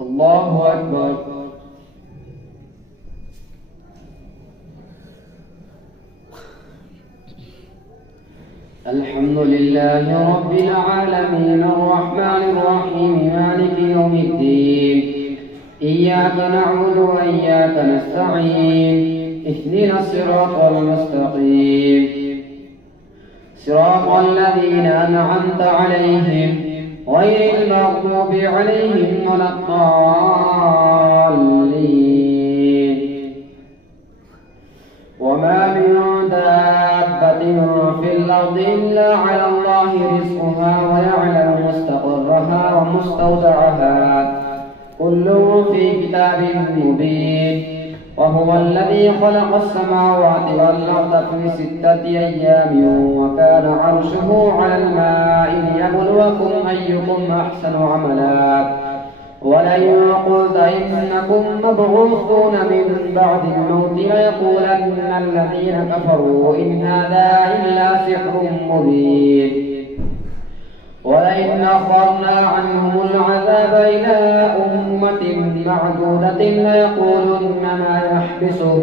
الله أكبر. الحمد لله رب العالمين الرحمن الرحيم مالك يوم الدين. إياك نعبد وإياك نستعين. اهدنا الصراط المستقيم صراط الذين أنعمت عليهم غير المغضوب عليهم ولا الضالين. وما من دابة في الأرض إلا على الله رزقها ويعلم مستقرها ومستودعها كل في كتاب مبين. وهو الذي خلق السماوات والأرض في 6 أيام وكان عرشه على الماء ليبلوكم أيكم أحسن عملا. ولئن قلت إنكم مبعوثون من بعد الموت ليقولن الذين كفروا إن هذا إلا سحر مبين. ولئن أخرنا عنهم العذاب إلى أمة معدودة ليقولن ما يحبسه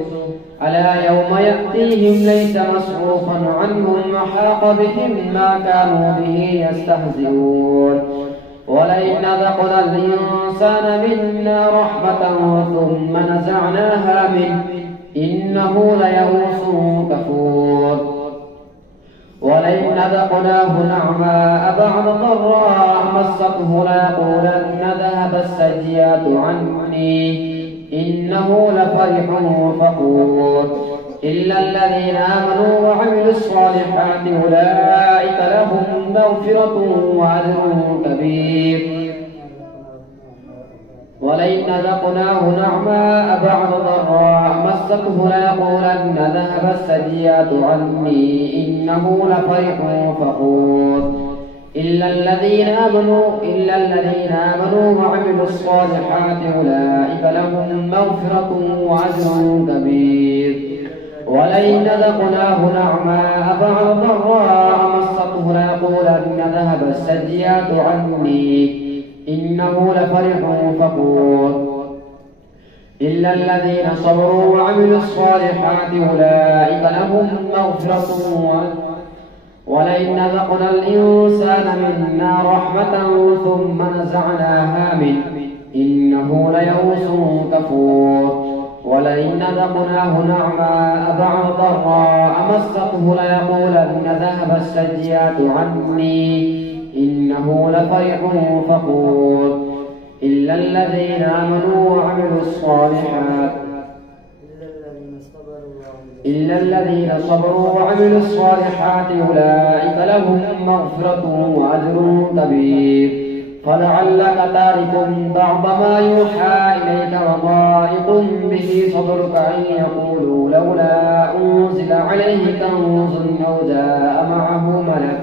ألا يوم يأتيهم ليس مصروفا عنهم وحاق بهم ما كانوا به يستهزئون. ولئن أذقنا الإنسان منا رحمة ثم نزعناها منه إنه ليئوس كفور. ولئن أذقناه نعماء بعد ضراء مسته ليقولن ذهب السيئات عني إنه لفرح فخور. إلا الذين آمنوا وعملوا الصالحات أولئك لهم مغفرة وأجر كبير. ولئن أذقناه نعماء بعد ضراء مسته ليقولن ذهب السيئات عني إنه لفرح فخور. إلا الذين آمنوا وعملوا الصالحات أولئك لهم مغفرة وأجر كبير. ولئن أذقناه نعماء بعد ضراء مسته ليقولن ذهب السيئات عني إنه لفرح فخور. إلا الذين صبروا وعملوا الصالحات أولئك لهم مغفرة. ولئن أذقنا الإنسان منا رحمة ثم نزعناها منه إنه ليئوس كفور. ولئن أذقناه نعماء بعد ضراء مسته ليقولن ذهب السيئات عني إنه لفرح فخور. إلا الذين آمنوا وعملوا الصالحات وعملوا الصالحات أولئك لهم مغفرة وأجر كبير. فلعلك تارك بعض ما يوحى إليك وضائق به صدرك أن يقولوا لولا أنزل عليه كنز أو جاء معه ملك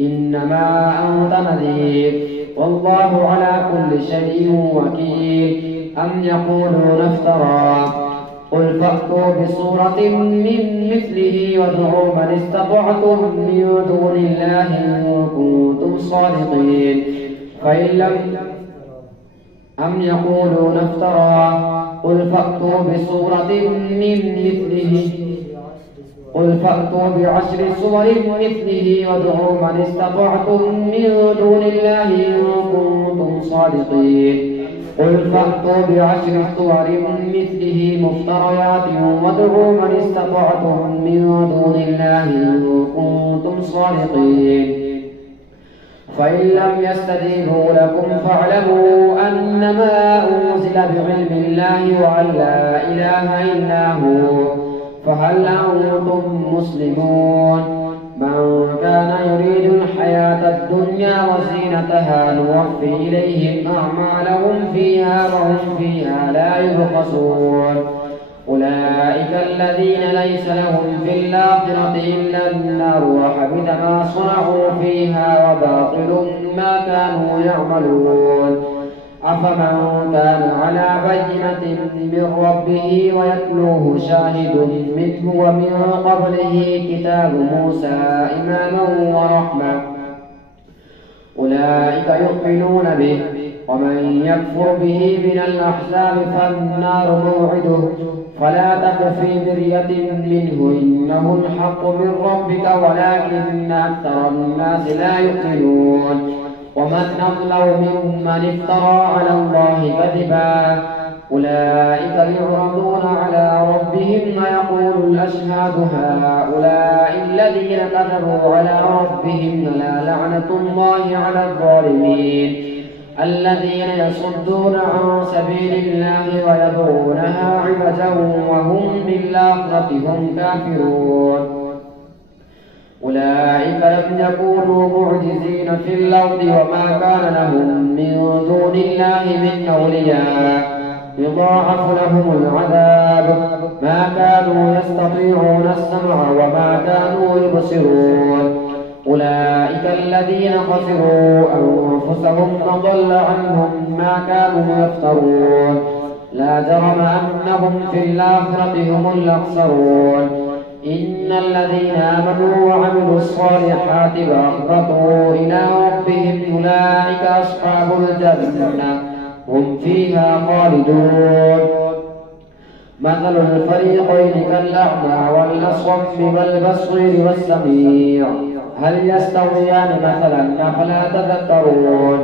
إنما أنت نذير والله على كل شيء وكيل. أم يقولون افتراه قل فأتوا بصورة من مثله وادعوا من استطعتم من دون الله إن كنتم صادقين. أم يقولون افتراه قل فأتوا بصورة من مثله قل فأتوا بعشر صور مثله وادعوا من استطعتم من دون الله إن كنتم صادقين. قل فأتوا بعشر صور مثله مفتريات وادعوا من استطعتم من دون الله إن كنتم صادقين. فإن لم يستجيبوا لكم فاعلموا أنما أنزل بعلم الله وأن لا إله إلا هو فهل أنتم مسلمون. من كان يريد الحياة الدنيا وزينتها نوفي إليهم أعمالهم فيها وهم فيها لا يبخسون. أولئك الذين ليس لهم في الآخرة إلا النار وحبط ما صنعوا فيها وباطل ما كانوا يعملون. أفمن كان على بينة من ربه ويتلوه شاهد منه ومن قبله كتاب موسى إماما ورحمة أولئك يؤمنون به ومن يكفر به من الأحزاب فالنار موعده فلا تك في مرية منه إنه الحق من ربك ولكن أكثر الناس لا يؤمنون ومن أظلم ممن افترى على الله كذبا أولئك يعرضون على ربهم ويقول الأشهاد هؤلاء الذين كذبوا على ربهم ألا لعنة الله على الظالمين الذين يصدون عن سبيل الله ويبغونها عوجا وهم بالآخرة هم كافرون أولئك لم يكونوا معجزين في الأرض وما كان لهم من دون الله من أولياء يضاعف لهم العذاب ما كانوا يستطيعون السمع وما كانوا يبصرون أولئك الذين خسروا أنفسهم وضل عنهم ما كانوا يفترون لا جرم أنهم في الآخرة هم الأخسرون إن الذين آمنوا وعملوا الصالحات وأخبطوا إلى ربهم أولئك أصحاب الجنة هم فيها خالدون مثل الفريقين كالأعمى والأصم والبصير والسميع هل يستويان مثلا أفلا تذكرون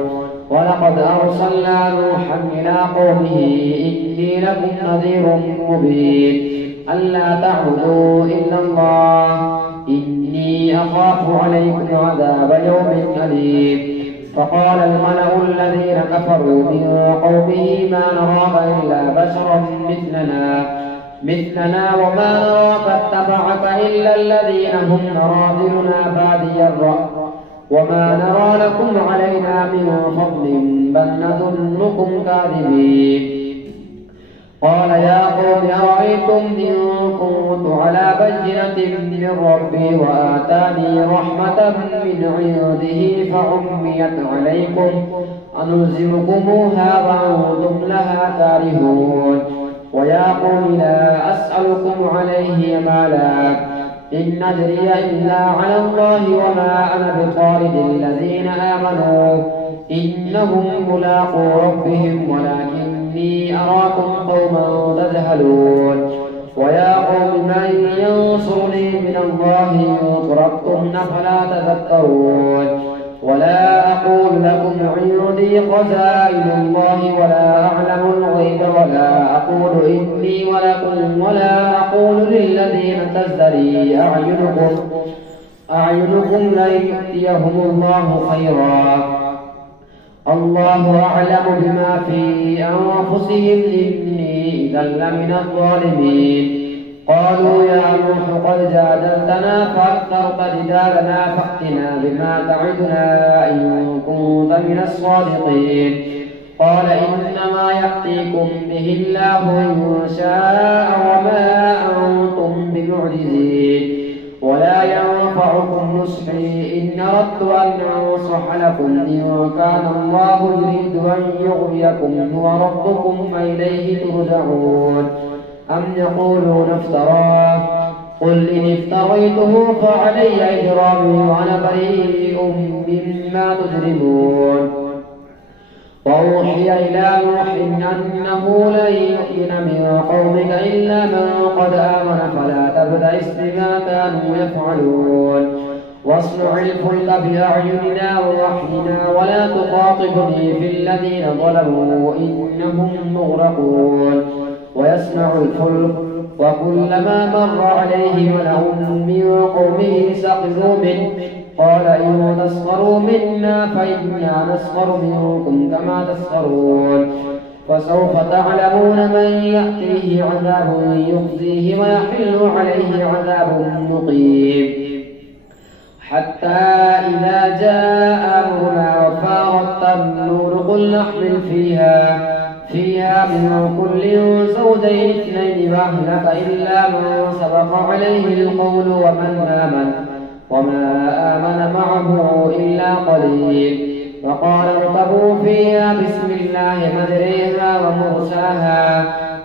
ولقد أرسلنا نوحا إلى قومه إني لكم نذير مبين ألا تعبدوا إلا الله إني أخاف عليكم عذاب يوم أليم فقال الملأ الذين كفروا من قومه ما نراك إلا بشرا مثلنا وما نراك اتبعك إلا الذين هم أراذلنا بادي الرأي وما نرى لكم علينا من فضل بل نظنكم كاذبين قال يا قوم أرأيتم إن كنت على بينة من ربي وآتاني رحمة من عنده فعميت عليكم أنلزمكموها وأنتم لها كارهون ويا قوم لا أسألكم عليه مالا إن أجري إلا على الله وما أنا بطارد الذين آمنوا إنهم ملاقو ربهم ولكني أراكم قوما تجهلون ويا قوم من ينصرني من الله إن تركتم فلا تذكرون ولا أقول لكم عندي خزائن الله ولا أعلم الغيب ولا أقول إني ولكم ولا أقول للذين تزدري أعينكم لن يؤتيهم الله خيرا الله أعلم بما في أنفسهم إني إذا لمن الظالمين قالوا يا نوح قد جادلتنا فأكثرت جدالنا فأتنا بما تعدنا إن كنت من الصادقين قال إنما يأتيكم به الله إن شاء وما أنتم بمعجزين ولا ينفعكم نصحي إن أردت أن أنصح لكم إن كان الله يريد أن يغويكم هو ربكم وإليه ترجعون أم يقولون افتراه قل إن افتريته فعلي إجرامي وأنا بريء مما تجرمون وأوحي إلى نوح أنه لن يؤمن من قومك إلا من قد آمن فلا تبتئس بما كانوا يفعلون واصنع الفلك بأعيننا ووحينا ولا تخاطبني في الذين ظلموا إنهم مغرقون ويصنع الفلك وكلما مر عليه ملأ من قومه سخروا منه قال إن تسخروا منا فإنا نسخر منكم كما تسخرون فسوف تعلمون من يأتيه عذاب يخزيه ويحل عليه عذاب مقيم حتى إذا جاء أمرنا وفارت النور قل نحمل فيها من كل زوجين اثنين وأهلك إلا من سبق عليه القول وما آمن معه إلا قليل وقال اركبوا فيها بسم الله مجريها ومرساها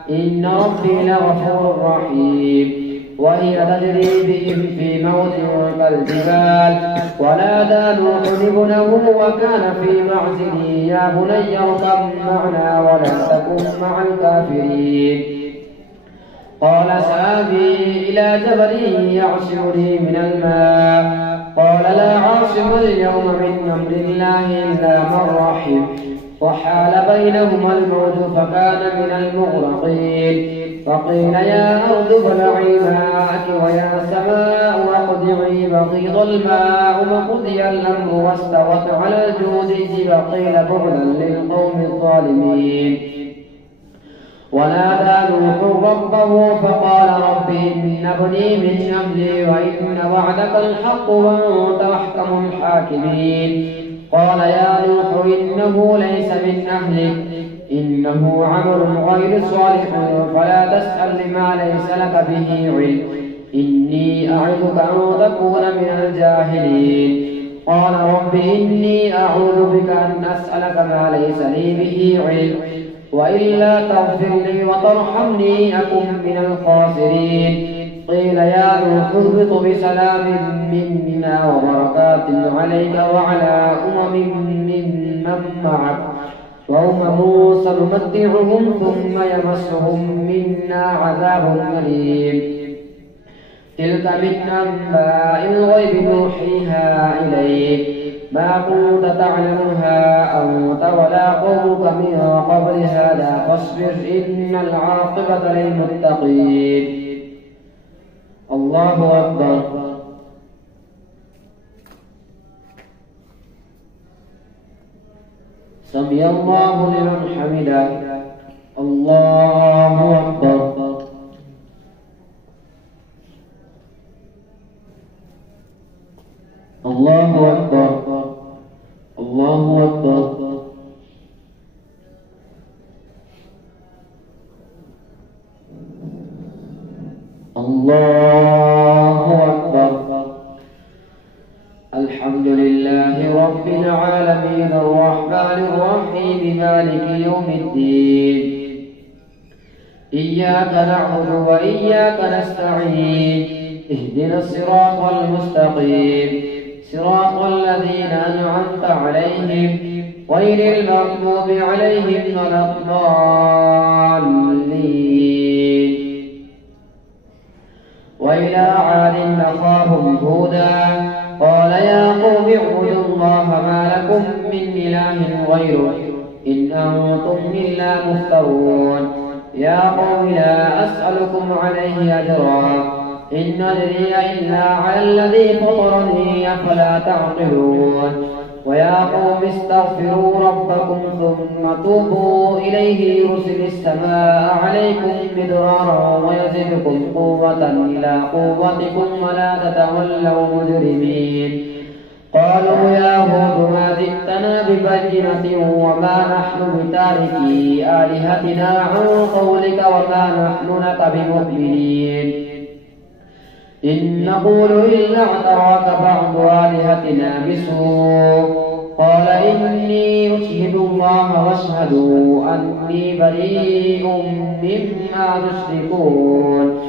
إن ربي لغفور رحيم وهي تجري بهم في موج كالجبال ونادى نوح ابنه وكان في معزل يا بني اركب معنا ولا تكن مع الكافرين قال سآوي إلى جبل يعصمني من الماء قال لا عاصم اليوم من أمر الله إلا من رحم وحال بينهما الموج فكان من المغرقين فقيل يا أرض ابلعي ماءك ويا سماء أقلعي وغيض الماء وقضي الأمر واستوت على الجود وقيل بعدا للقوم الظالمين ونادى نوح ربه فقال رب إن ابني من أهلي وإن وعدك الحق وأنت أحكم الحاكمين قال يا نوح إنه ليس من أهلك إنه عمل غير صالح فلا تسأل ما ليس لك به علم إني أعظك أن تكون من الجاهلين قال رب إني أعوذ بك أن أسألك ما ليس لي به علم وإلا تغفر لي وترحمني أكن من الخاسرين قيل يا نوح اهبط بسلام منا وبركات عليك وعلى ممن معك سنمتعهم ثم يمسهم منا عذاب أليم تلك من أنباء الغيب نوحيها إليك ما كنت تعلمها أنت ولا قومك من قبل هذا فاصبر إن العاقبة للمتقين الله أكبر سمع الله لمن حمده الله أكبر الله أكبر الله أكبر الله أكبر الحمد لله رب العالمين الرحمن الرحيم مالك يوم الدين إياك نعبد وإياك نستعين اهدنا الصراط المستقيم صراط الذين أنعمت عليهم غير المغضوب عليهم ولا الضالين وإلى عاد أخاهم هودا قال يا قوم اعبدوا الله ما لكم من إله غيره إن أنتم إلا مفترون يا قوم لا أسألكم عليه أجرا إن أجري إلا على الذي فطرني أفلا تعقلون ويا قوم استغفروا ربكم ثم توبوا إليه يرسل السماء عليكم مدرارا ويزدكم قوة إلى قوتكم ولا تتولوا مجرمين قالوا يا هود ما جئتنا ببينة وما نحن بتاركي آلهتنا عن قولك وما نحن لك بمؤمنين إن نقول إلا اعتراك بعض آلهتنا بسوء قال إني أشهد الله واشهدوا أني بريء مما تشركون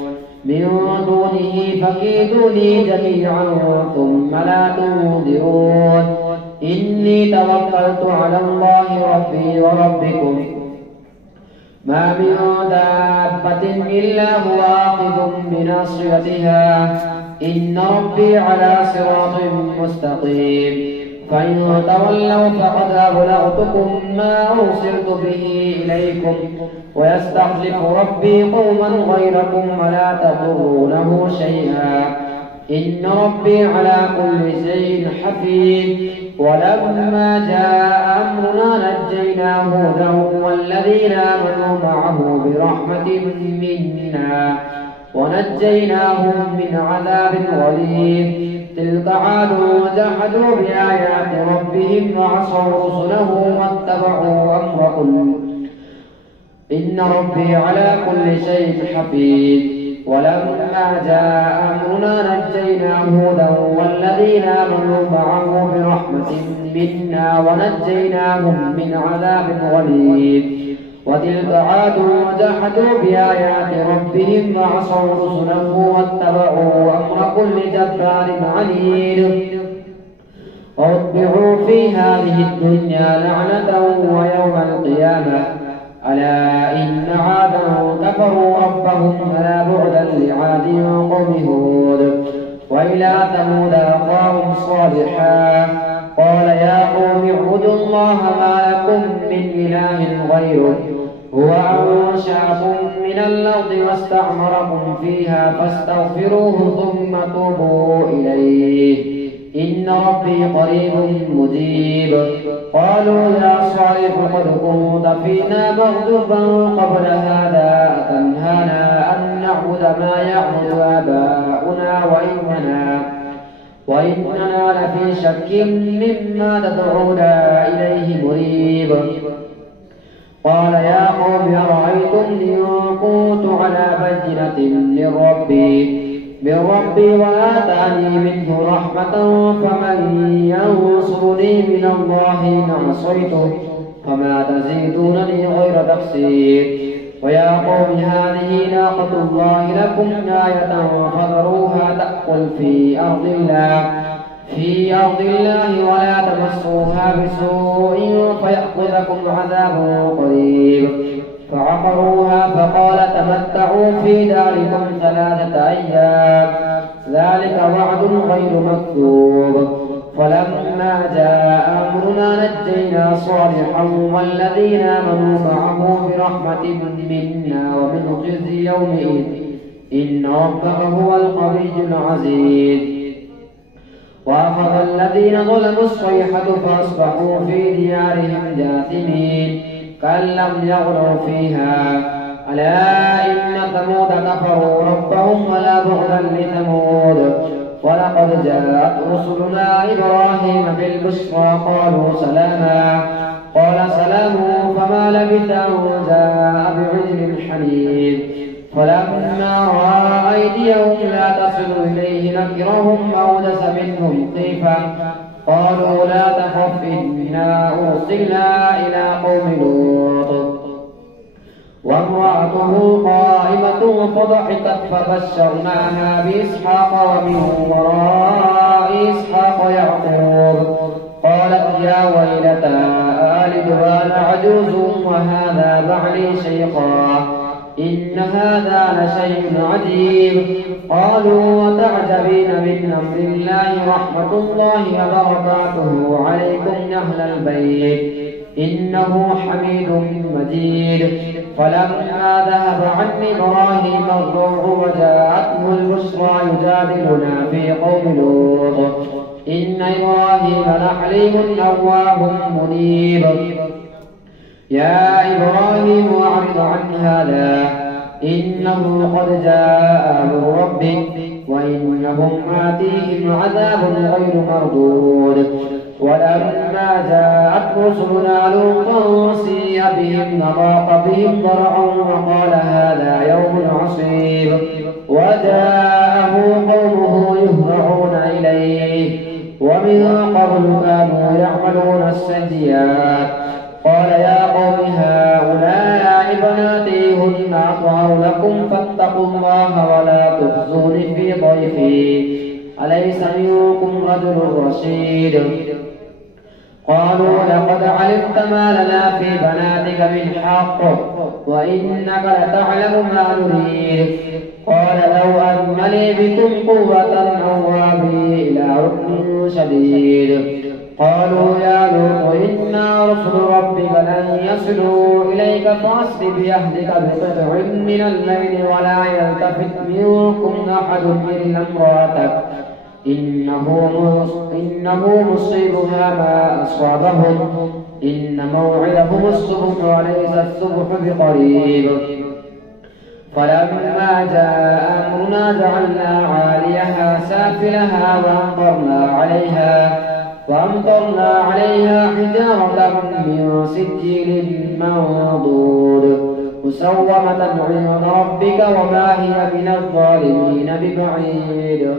من دونه فكيدوني جميعا ثم لا تنظرون إني توكلت على الله ربي وربكم ما من دابة إلا هو آخذ بناصيتها إن ربي على صراط مستقيم فإن تولوا فقد أبلغتكم ما أرسلت به إليكم ويستخلف ربي قوما غيركم ولا تضرونه شيئا إن ربي على كل شيء حفيظ ولما جاء أمرنا نجينا هودا والذين آمنوا معه برحمة منا ونجيناهم من عذاب غليظ تلك عاد وجحدوا بآيات ربهم وعصوا رسله واتبعوا أمر كل إن ربي على كل شيء حفيظ ولما جاء أمرنا نجينا هودا والذين آمنوا معه برحمة منا ونجيناهم من عذاب غليظ وتلك عاد وجحدوا بآيات ربهم وعصوا رسله واتبعوا أمر كل جبار عنيد وأتبعوا في هذه الدنيا لعنة ويوم القيامة ألا إن عادا كفروا ربهم فلا بعدا لعاد قوم هود وإلى ثمود أخاهم صالحا قال يا قوم اعبدوا الله ما لكم من إله غيره هو أنشأكم من الأرض واستعمركم فيها فاستغفروه ثم توبوا إليه إن ربي قريب مجيب قالوا يا صالح قد كنت فينا مغضوبا قبل هذا أتنهانا أن نعبد ما يعبد آباؤنا وإننا لفي شك مما تدعونا إليه مريب قال يا قوم أرأيتم إن كنت على بينة من ربي وآتاني منه رحمة فمن ينصرني من الله إن عصيته فما تزيدونني غير تقصير ويا قوم هذه ناقة الله لكم آية فذروها تأكل في أرض الله ولا تمسوها بسوء فيأخذكم عذاب قريب فعقروها فقال تمتعوا في داركم 3 أيام ذلك وعد غير مكذوب فلما جاء أمرنا نجينا صالحا والذين آمنوا معه برحمة منا ومن خزي يومئذ إن ربك هو القوي العزيز وأخذ الذين ظلموا الصيحة فأصبحوا في ديارهم جاثمين كأن لم يغنوا فيها ألا إن ثمود كفروا ربهم ولا بعدا لثمود ولقد جاءت رسلنا إبراهيم بالبشرى قالوا سلاما قال سلام فما لبث أن جاء بعجل حنيذ فلما رأى أيديهم لا تصل إليه نكرهم وأوجس منهم خيفة قالوا لا تخف إنا أرسلنا إلى قوم لوط وامرأته قائمة فضحكت فبشرناها بإسحاق ومن وراء إسحاق يعقوب قالت يا ويلتى آلد وأنا عجوز وهذا بعلي شيخا إن هذا لشيء عجيب قالوا وتعجبين من أمر الله رحمة الله وبركاته عليكم أهل البيت إنه حميد مجيد فلما ذهب عن إبراهيم الروع وجاءته البشرى يجادلنا في قوم لوط إن إبراهيم لحليم أواه منيب يا إبراهيم أعرض عن هذا إنه قد جاء أمر ربك وإنهم آتيهم عذاب غير مردود ولما جاءت رسلنا لوطا سيء بهم وضاق بهم ذرعا وقال هذا يوم عصيب وجاءه قومه يهرعون إليه ومن قبل كانوا يعملون السيئات قال يا قوم هؤلاء بناتي هن أطهر لكم فاتقوا الله ولا تخزون في ضيفي أليس منكم رجل رشيد قالوا لقد علمت ما لنا في بناتك من حق وإنك لتعلم ما نريد قال لو أن لي بكم قوة أو آوي إلى ركن شديد قالوا يا لوط إنا رسل ربك لن يصلوا إليك فأسر بأهلك بقطع من الليل ولا يلتفت منكم أحد إلا امرأتك إنه مصيبها ما أصابهم إن موعدهم الصبح وليس الصبح بقريب فلما جاء أمرنا جعلنا عاليها سافلها وأمطرنا عليها حجارة من سجيل منضود مسومة عند ربك وما هي من الظالمين ببعيد